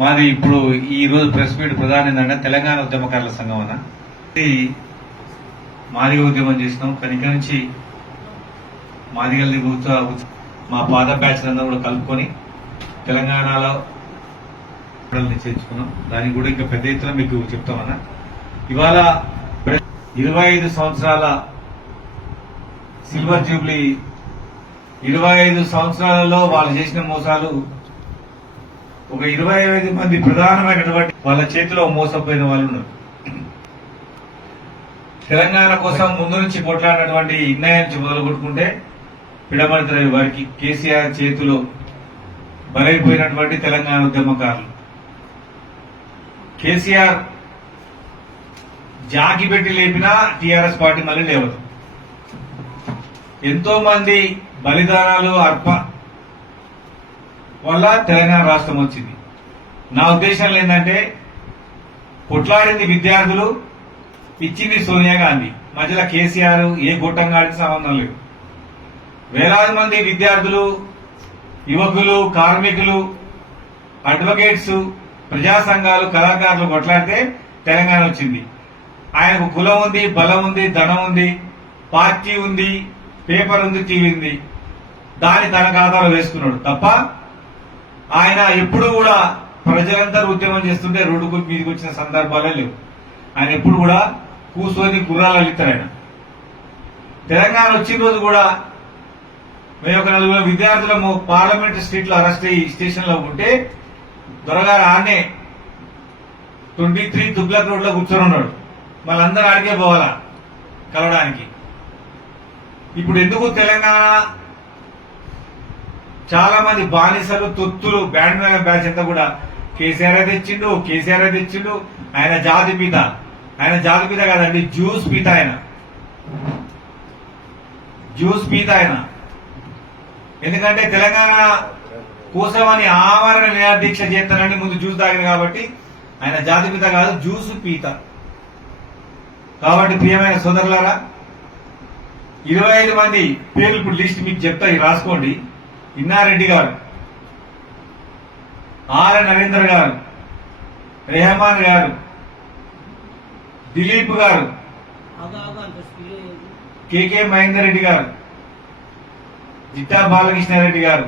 మాది ఇప్పుడు ఈ రోజు ప్రెస్ మీట్ ప్రధాన ఏంటంటే తెలంగాణ ఉద్యమకారుల సంఘం అన్న. మాదిగ ఉద్యమం చేసినాం కనుక నుంచి మాదిగల్ని మా పాద బ్యాచ్ అందరూ కూడా కలుపుకొని తెలంగాణలో చేర్చుకున్నాం. దానికి కూడా ఇంకా పెద్ద ఎత్తున మీకు చెప్తామన్నా ఇవాళ ఇరవై ఐదు సంవత్సరాల సిల్వర్ జూబ్లీ ఇరవై ఐదు సంవత్సరాలలో వాళ్ళు చేసిన మోసాలు ఒక ఇరవై ఐదు మంది ప్రధానమైనటువంటి వాళ్ళ చేతిలో మోసపోయిన వాళ్ళు ఉన్నారు. తెలంగాణ కోసం ముందు నుంచి కొట్లాడినటువంటి ఇన్నయ్య నుంచి మొదలు కొట్టుకుంటే వారికి కేసీఆర్ చేతిలో బలైపోయినటువంటి తెలంగాణ ఉద్యమకారులు. కేసీఆర్ జాకి పెట్టి లేపినా టీఆర్ఎస్ పార్టీ మళ్ళీ లేవదు. ఎంతో మంది బలిదానాలు అర్ప వల్ల తెలంగాణ రాష్ట్రం వచ్చింది. నా ఉద్దేశంలో ఏంటంటే కొట్లాడింది విద్యార్థులు ఇచ్చింది సోనియా గాంధీ. మధ్యలో కేసీఆర్ ఏ గొట్టంగాడికి సంబంధం లేదు. వేలాది మంది విద్యార్థులు యువకులు కార్మికులు అడ్వకేట్స్ ప్రజా సంఘాలు కళాకారులు కొట్లాడితే తెలంగాణ వచ్చింది. ఆయనకు కులం ఉంది బలం ఉంది ధనం ఉంది పార్టీ ఉంది పేపర్ ఉంది టీవీ ఉంది. దాని తన ఖాతాలో వేసుకున్నాడు. తప్ప ఆయన ఎప్పుడు కూడా ప్రజలందరూ ఉద్యమం చేస్తుంటే రోడ్డుకు మీదకి వచ్చిన సందర్భాలే లేవు. ఆయన ఎప్పుడు కూడా కూసుకొని గుర్రాలు అల్లుతారు ఆయన. తెలంగాణ వచ్చిన రోజు కూడా మేము ఒక నలుగురు విద్యార్థులము పార్లమెంట్ స్ట్రీట్లో అరెస్ట్ అయ్యి స్టేషన్లో ఉంటే దొరగారు ఆనే ట్వంటీ త్రీ తుగ్లక్ రోడ్లో కూర్చొని ఉన్నాడు. వాళ్ళందరూ ఆడికే పోవాలా కలవడానికి. ఇప్పుడు ఎందుకు తెలంగాణ చాలా మంది బానిసలు తొత్తులు బ్యాండ్ మేళ బ్యాచ్ అంతా కూడా కేసీఆర్ తెచ్చిండు కేసీఆర్ తెచ్చిండు ఆయన జాతి పీత ఆయన జాతి పిత కాదండి జ్యూస్ పీత ఆయన. జ్యూస్ పీత ఆయన. ఎందుకంటే తెలంగాణ కోసం అని ఆవరణ నిరాదీక్ష చేస్తానని ముందు జ్యూస్ తాగింది కాబట్టి ఆయన జాతి పిత కాదు జ్యూస్ పీత కాబట్టి ప్రియమైన సోదరులారా ఇరవై ఐదు మంది పేర్లు ఇప్పుడు లిస్ట్ మీకు చెప్తా రాసుకోండి. ఇన్నారెడ్డి గారు ఆర్ నరేందర్ గారు రెహమాన్ గారు దిలీప్ గారు కేకే మహేందర్ రెడ్డి గారు జిట్టా బాలకృష్ణారెడ్డి గారు